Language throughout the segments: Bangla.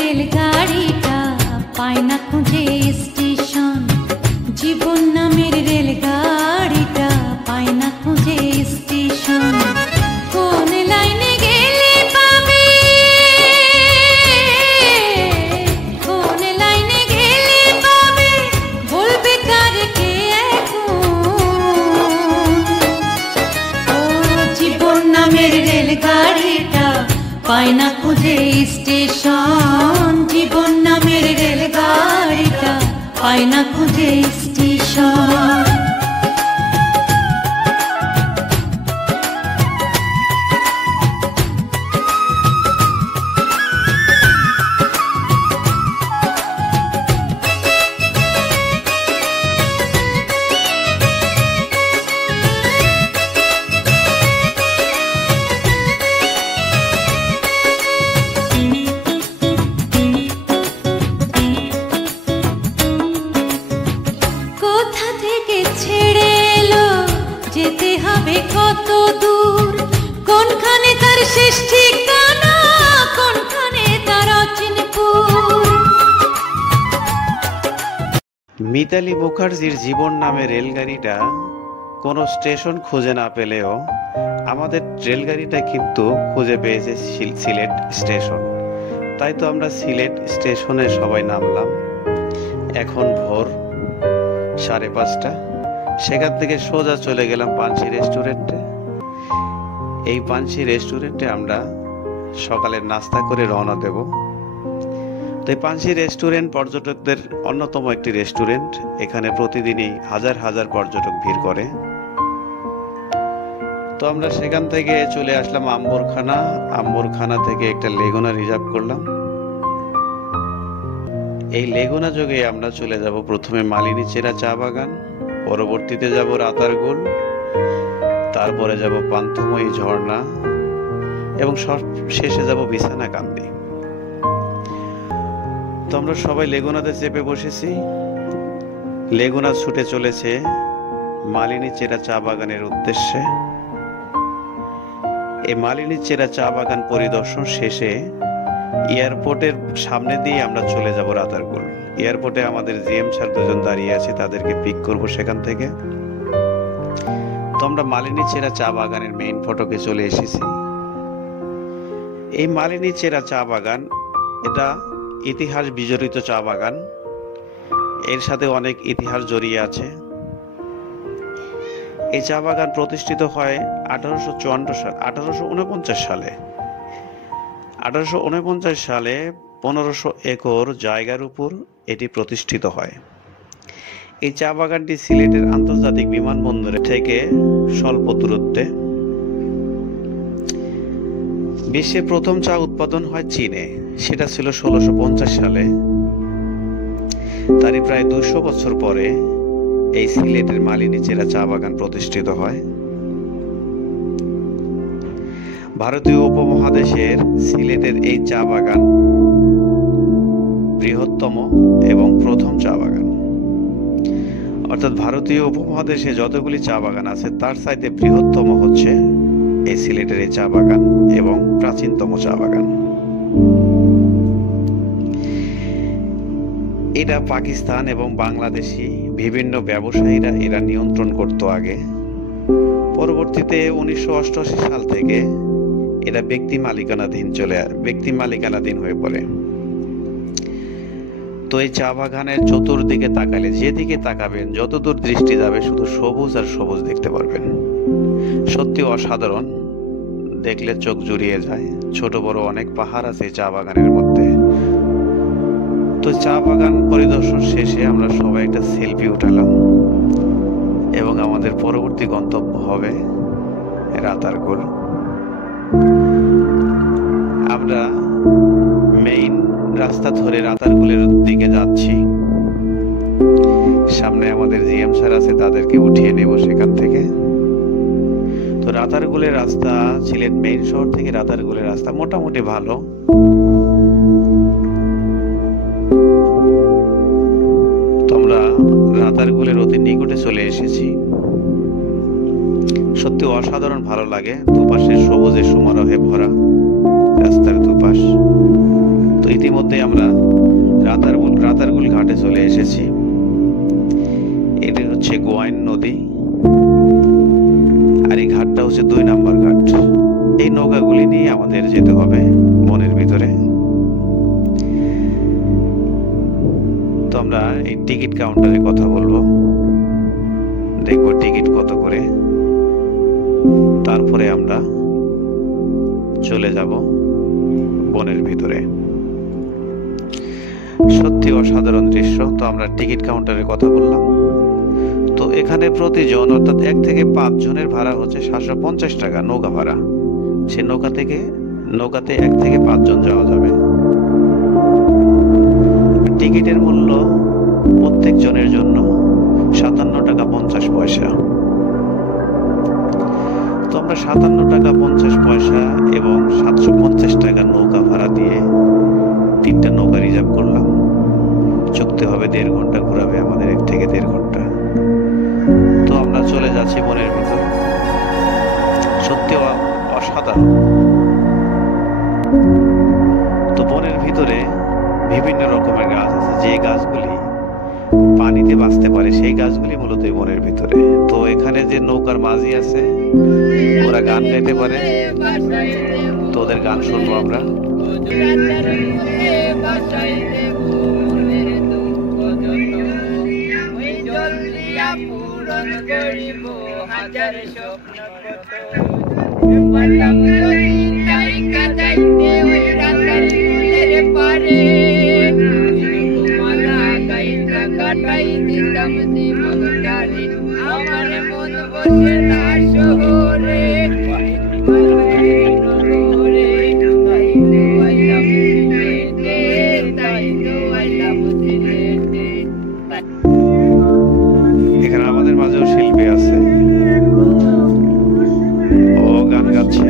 রেলগাড়িটা পায় না খুঁজে স্টেশন, জীবন নামের রেলগাড়িটা পায় না খুঁজে স্টেশন। কোন লাইনে গেলে পাবে, কোন লাইনে গেলে পাবে, বলবে কার কে এখন। ও জীবন নামের রেলগাড়িটা পায় না খুঁজে স্টেশন, জীবন নামের রেলগাড়িটা পায় না খুঁজে স্টেশন। যেতে হবে কত দূর, কোনখানে তার শেষ ঠিকানা, কোনখানে তার অচিনপুর। মিতালি মুখার্জির জীবন নামে রেলগাড়িটা কোনো স্টেশন খুঁজে না পেলেও আমাদের রেলগাড়িটা কিন্তু খুঁজে পেয়েছে সিলেট স্টেশন। তাই তো আমরা সিলেট স্টেশনে সবাই নামলাম। এখন ভোর 5:30। সেখান থেকে সোজা চলে গেলাম পানসি রেস্টুরেন্টে। এই পানসি রেস্টুরেন্টে আমরা সকালের নাস্তা করে রওনা দেব। তো এই পানসি রেস্টুরেন্ট পর্যটকদের অন্যতম একটি রেস্টুরেন্ট। এখানে প্রতিদিনই হাজার হাজার পর্যটক ভিড় করে। তো আমরা সেখান থেকে চলে আসলাম আম্বরখানা। আম্বরখানা থেকে একটা লেগুনা রিজার্ভ করলাম। এই লেগুনা যোগে আমরা চলে যাব প্রথমে মালিনী চেরা চা বাগান, পরবর্তীতে যাব রাতারগুল, তারপরে যাব পান্থময়ী ঝর্ণা এবং শেষে যাব বিছানাকান্দি। তো আমরা সবাই লেগুনাতে চেপে বসেছি। লেগুনা ছুটে চলেছে মালিনী চেরা চা বাগানের উদ্দেশ্যে। এই মালিনী চেরা চা বাগান পরিদর্শন শেষে এয়ারপোর্টের সামনে দিয়ে আমরা চলে যাব রাতারগুল। এয়ারপোর্টে আমাদের জিএম স্যার দুজন দাঁড়িয়ে আছে, তাদেরকে পিক করব সেখান থেকে। তো আমরা মালিনী চেরা চা বাগানের মেইন ফটকে চলে এসেছি। এই মালিনী চেরা চা বাগান এটা ইতিহাস বিজড়িত চা বাগান। এর সাথে অনেক ইতিহাস জড়িয়ে আছে। এই চা বাগান প্রতিষ্ঠিত হয় 1849 সালে। 1849 সালে 1500 একর জায়গার উপর এটি প্রতিষ্ঠিত হয়। এই চা বাগানটি সিলেটের আন্তর্জাতিক বিমানবন্দর থেকে স্বল্প দূরত্বে। বিশ্বে প্রথম চা উৎপাদন হয় চীনে, সেটা ছিল 1650 সালে। তারই প্রায় 200 বছর পরে এই সিলেটের মালিনী চেরা চা বাগান প্রতিষ্ঠিত হয়। ভারতীয় উপমহাদেশের সিলেটের এই চা বাগান বৃহত্তম এবং প্রথম চা বাগান। অর্থাৎ ভারতীয় উপমহাদেশে যতগুলি চা বাগান আছে তার চাইতে বৃহত্তম হচ্ছে এই সিলেটের এই চা বাগান এবং প্রাচীনতম চা বাগান। এটা পাকিস্তান এবং বাংলাদেশি বিভিন্ন ব্যবসায়ীরা এরা নিয়ন্ত্রণ করত আগে। পরবর্তীতে 1988 সাল থেকে এরা ব্যক্তি মালিকানাধীন হয়ে পড়ে। তো এই চা বাগানের চতুর্দিকে তাকালে, যেদিকে তাকাবেন, যতদূর দৃষ্টি যাবে শুধু সবুজ আর সবুজ দেখতে পারবেন। সত্যি অসাধারণ, দেখলে চোখ জুড়িয়ে যায়। ছোট বড় অনেক পাহাড় আছে চা বাগানের মধ্যে। তো চা বাগান পরিদর্শন শেষে আমরা সবাই একটা সেলফি উঠালাম এবং আমাদের পরবর্তী গন্তব্য হবে রাতারগুল। আমরা মেইন রাস্তা ধরে রাতারগুলের দিকে যাচ্ছি। সামনে আমাদের জিএম স্যার আছে, তাদেরকে উঠিয়ে নেব সেখান থেকে। তো রাতারগুলের রাস্তা, সিলেট মেইন শহর থেকে রাতারগুলের রাস্তা মোটামুটি ভালো। তোমরা রাতারগুলের অতি নিকটে চলে এসেছি। সত্যি অসাধারণ ভালো লাগে। দুপাশে সবুজের সমারোহে ভরা রাস্তার দুপাশ। তো ইতিমধ্যে আমরা রাতারগুল ঘাটে চলে এসেছি। এটি হচ্ছে গোয়াইন নদী, আর এই ঘাটটা হচ্ছে 2 নম্বর ঘাট। এই নৌকাগুলি নিয়ে আমাদের যেতে হবে বনের ভিতরে। তো আমরা এই টিকিট কাউন্টারে কথা বলবো, দেখবো টিকিট কত করে, তারপরে আমরা চলে যাব বনের ভিতরে। সত্যি অসাধারণ দৃশ্য। তো আমরা টিকিট কাউন্টারে কথা বললাম। তো এখানে প্রতিজন অর্থাৎ 1 থেকে 5 জনের ভাড়া হচ্ছে 750 টাকা নৌকা ভাড়া। সে নৌকাতে 1 থেকে 5 জন যাওয়া যাবে। টিকিটের মূল্য প্রত্যেক জনের জন্য 57 টাকা 50 পয়সা। তো আমরা 57 টাকা 50 পয়সা এবং 750 টাকা নৌকা ভাড়া দিয়ে 3টা নৌকা রিজার্ভ করলাম। চুক্তি হবে 1.5 ঘন্টা ঘোরাবে আমাদের, 1 থেকে 1.5 ঘন্টা। তো আমরা চলে যাচ্ছি বনের ভিতর। সত্যি অসাধারণ। তো বনের ভিতরে বিভিন্ন রকমের গাছ আছে, যে গাছগুলি পানিতে বাঁচতে পারে সেই গাছগুলি মূলত এই বনের ভিতরে। তো এখানে যে নৌকার মাঝি আছে, ওরা গান গাইতে পারে, তো ওদের গান শুনবো আমরা। আমার মন বসে না শহরে, এখানে আমাদের মাঝেও শিল্পী আছে, ও গান গাচ্ছে।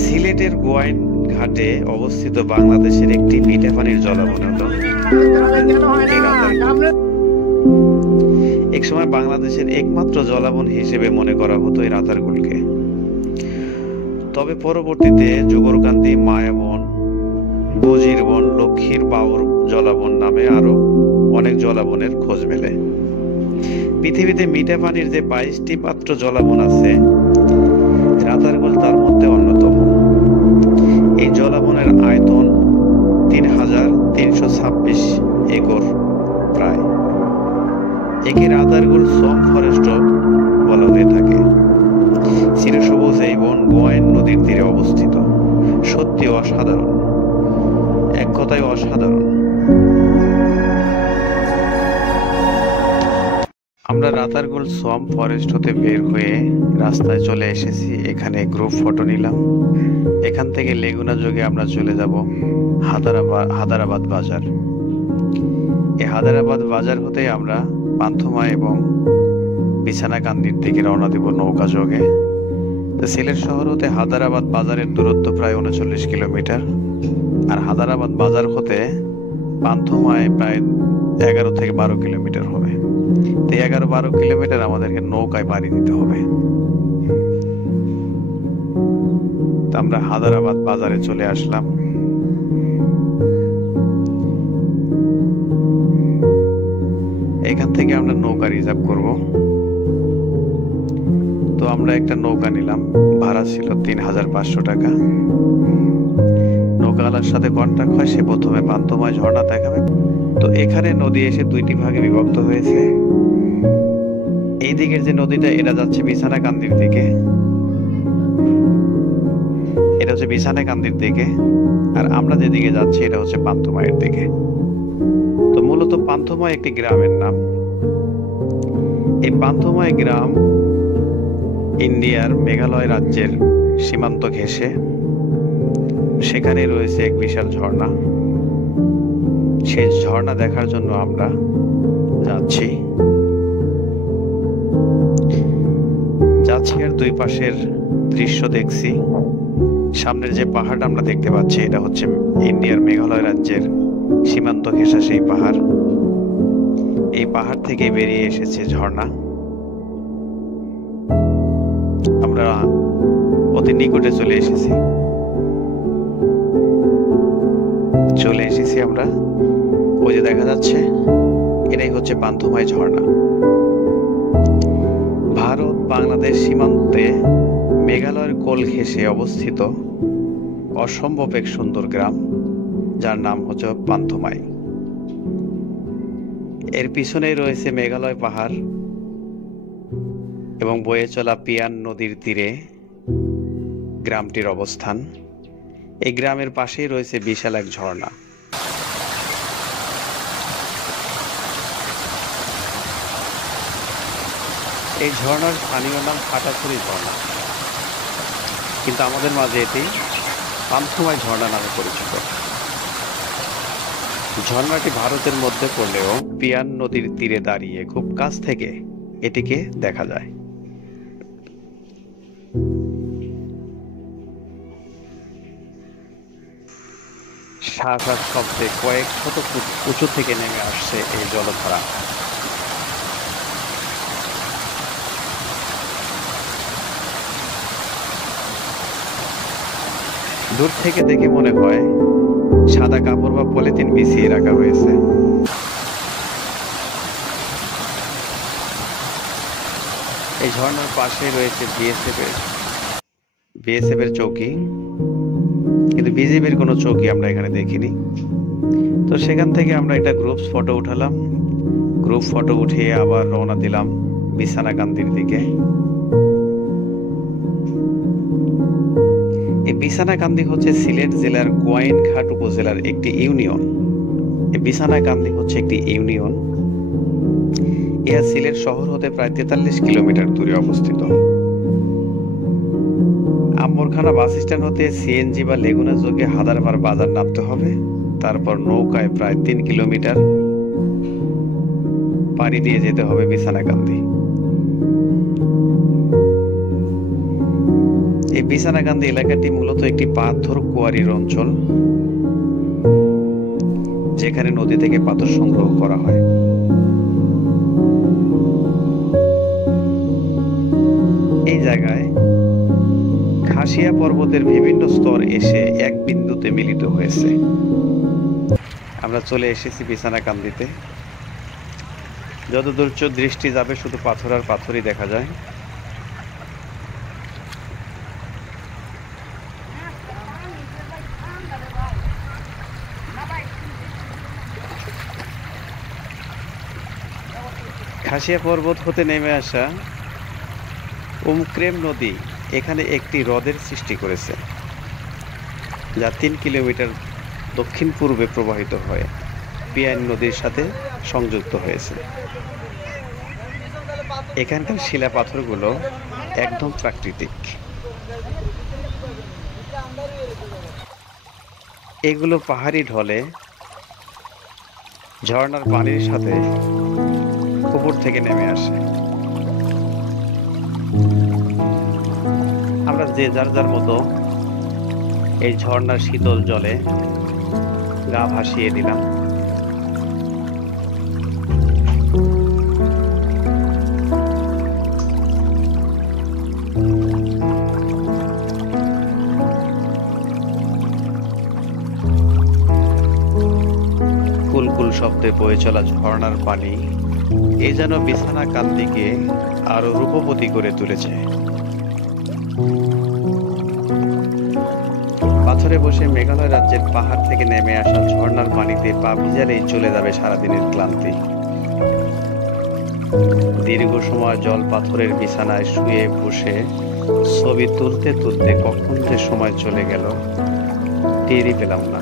সিলেটের গোয়াইন ঘাটে অবস্থিত বাংলাদেশের একটি মিঠা পানির জলাবন হলো এই রাতারগুল। এক সময় বাংলাদেশের একমাত্র জলাবন হিসেবে মনে করা হতো এই রাতারগুলকে। তবে পরবর্তীতে যুগরকান্দি, মায়াবন, বজির বন, লক্ষ্মীর বাউর জলাবন নামে আরো অনেক জলাবনের খোঁজ মেলে। পৃথিবীতে মিঠা পানির যে 22টি মাত্র জলাবন আছে, রাতারগুল তার মধ্যে অন্যতম। এই জলাবনের আয়তন 3326 একর প্রায়। একে রাতারগুল সোয়াম্প ফরেস্ট বলা হয়ে থাকে। চিরসবুজ এই বন গোয়াইন নদীর তীরে অবস্থিত। সত্যি অসাধারণ, এক কথায় অসাধারণ। আমরা রাতারগুল সোয়াম্প ফরেস্ট হতে বের হয়ে রাস্তায় চলে এসেছি। এখানে গ্রুপ ফটো নিলাম। এখান থেকে লেগুনা যোগে আমরা চলে যাব হাদারাবাদ বাজার। এই হাদারাবাদ বাজার হতে আমরা পান্থমা এবং বিছানাকান্দির দিকে রওনা দেব নৌকা যোগে। তো সিলেট শহর হতে হাদারাবাদ বাজারের দূরত্ব প্রায় 39 কিলোমিটার, আর হাদারাবাদ বাজার হতে পান্থমায় প্রায় 11 থেকে 12 কিলোমিটার হবে। তো 11-12 কিলোমিটার আমাদেরকে নৌকায় পাড়ি দিতে হবে। তো আমরা হাদারাবাদ বাজারে চলে আসলাম। এখান থেকে আমরা নৌকা রিজার্ভ করব। তো আমরা একটা নৌকা নিলাম, ভাড়া ছিল 3500 টাকা। নৌকাওয়ালার সাথে কন্ট্যাক্ট হয়, সে প্রথমে পান্থমায় ঝর্ণা দেখাবে। তো এখানে নদী এসে 2টি ভাগে বিভক্ত হয়েছে। এই দিকের যে নদীটা, এটা যাচ্ছে বিছানাকান্দির দিকে, এটা হচ্ছে বিছানাকান্দির দিকে, আর আমরা যেদিকে যাচ্ছি এটা হচ্ছে পান্থমায়ের দিকে। তো মূলত পান্থমা একটি গ্রামের নাম। এই পান্থমায় গ্রাম ইন্ডিয়ার মেঘালয় রাজ্যের সীমান্ত ঘেঁষে। সেখানে রয়েছে এক বিশাল ঝর্ণা। সেই ঝর্ণা দেখার জন্য আমরা যাচ্ছি। আর 2 পাশের দৃশ্য দেখছি। সামনের যে পাহাড় আমরা দেখতে পাচ্ছি, এটা হচ্ছে ইন্ডিয়ার মেঘালয় রাজ্যের সীমান্ত ঘেঁষা সেই পাহাড়। এই পাহাড় থেকে বেরিয়ে এসেছে ঝর্ণা। আমরা অতি নিকটে চলে এসেছি আমরা। ওই যে দেখা যাচ্ছে, এটাই হচ্ছে পান্থমাই ঝর্ণা। ভারত বাংলাদেশ সীমান্তে মেঘালয়ের কোল ঘেঁষে অবস্থিত অসম্ভব এক সুন্দর গ্রাম, যার নাম হচ্ছে পান্থমাই। এর পিছনেই রয়েছে মেঘালয় পাহাড় এবং বয়ে চলা পিয়ান নদীর তীরে গ্রামটির অবস্থান। এই গ্রামের পাশেই রয়েছে বিশাল এক ঝর্ণা। এই ঝর্ণার স্থানীয় নাম ফাটাছড়ি ঝর্ণা, কিন্তু আমাদের মাঝে এটি পান্থমাই ঝর্ণা নামে পরিচিত। ঝর্ণাটি ভারতের মধ্যে পড়লেও পিয়ান নদীর তীরে দাঁড়িয়ে খুব কাছ থেকে এটিকে দেখা যায়। শাঁস শব্দে কয়েক শত ফুট উঁচু থেকে নেমে আসছে এই জলধারা। দূর থেকে দেখে মনে হয় সাদা কাপড় বা পলিথিন বিছিয়ে রাখা হয়েছে। এই ঝর্ণার পাশে রয়েছে বিএসএফ এর চৌকি, কিন্তু বিজেপির কোনো চৌকি আমরা এখানে দেখিনি। তো সেখান থেকে আমরা একটা গ্রুপ ফটো উঠালাম। গ্রুপ ফটো উঠিয়ে আবার রওনা দিলাম বিছানাকান্দির দিকে। এই বিছানাকান্দি হচ্ছে সিলেট জেলার গোয়াইনঘাট উপজেলার একটি ইউনিয়ন। এই বিছানাকান্দি হচ্ছে একটি ইউনিয়ন। এরা সিলেট শহর হতে প্রায় 43 কিলোমিটার দূরে অবস্থিত। আম্বরখানা বাস স্ট্যান্ড হতে সিএনজি বা লেগুনা যোগে হাদারবার বাজার নামতে হবে। তারপর নৌকায় প্রায় 3 কিলোমিটার পাড়ি দিয়ে যেতে হবে বিছানাকান্দি। এই বিছানাকান্দি এলাকাটি মূলত একটি পাথর কোয়ারির অঞ্চল, যেখানে নদী থেকে পাথর সংগ্রহ করা হয়। এই জায়গায় খাসিয়া পর্বতের বিভিন্ন স্তর এসে এক বিন্দুতে মিলিত হয়েছে। আমরা চলে এসেছি বিছানাকান্দিতে। যতদূর দৃষ্টি যাবে শুধু পাথর আর পাথরই দেখা যায়। খাসিয়া পর্বত হতে নেমে আসা উমক্রেম নদী এখানে একটি হ্রদের সৃষ্টি করেছে, যা 3 কিলোমিটার দক্ষিণ পূর্বে প্রবাহিত হয়ে পিয়ান নদীর সাথে সংযুক্ত হয়েছে। এখানকার শিলা পাথরগুলো একদম প্রাকৃতিক। এগুলো পাহাড়ি ঢলে ঝর্ণার পানির সাথে উপর থেকে নেমে আসে। আমরা যে যার মতো এই ঝর্ণার শীতল জলে গা ভাসিয়ে দিলাম। কুলকুল শব্দে বয়ে চলা ঝর্ণার পানি এ যেন বিছানাকান্দিকে আরো রূপবতী করে তুলেছে। পাথরে বসে মেঘালয় রাজ্যের পাহাড় থেকে নেমে আসা ঝর্ণার পানিতে পা ভিজালেই চলে যাবে সারাদিনের ক্লান্তি। দীর্ঘ সময় জল পাথরের বিছানায় শুয়ে বসে ছবি তুলতে তুলতে কখন যে সময় চলে গেল টেরই পেলাম না।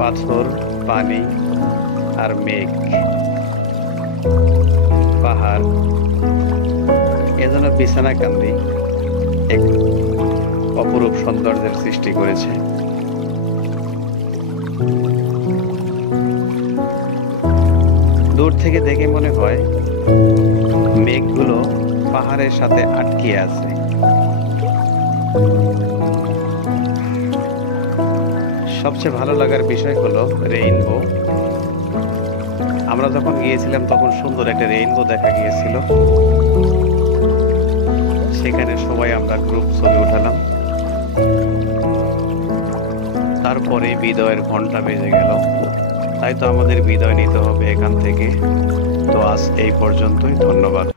পাথর, পানি আর মেঘ, পাহাড় এজন্য বিছানাকান্দি এক অপরূপ সৌন্দর্যের সৃষ্টি করেছে। দূর থেকে দেখে মনে হয় মেঘগুলো পাহাড়ের সাথে আটকে আছে। সবচেয়ে ভালো লাগার বিষয় হলো রেইনবো। আমরা যখন গিয়েছিলাম তখন সুন্দর একটা রেইনবো দেখা গিয়েছিল। সেখানে সবাই আমরা গ্রুপ ছবি উঠালাম। তারপরে বিদায়ের ঘন্টা বেজে গেল, তাই তো আমাদের বিদায় নিতে হবে এখান থেকে। তো আজ এই পর্যন্তই, ধন্যবাদ।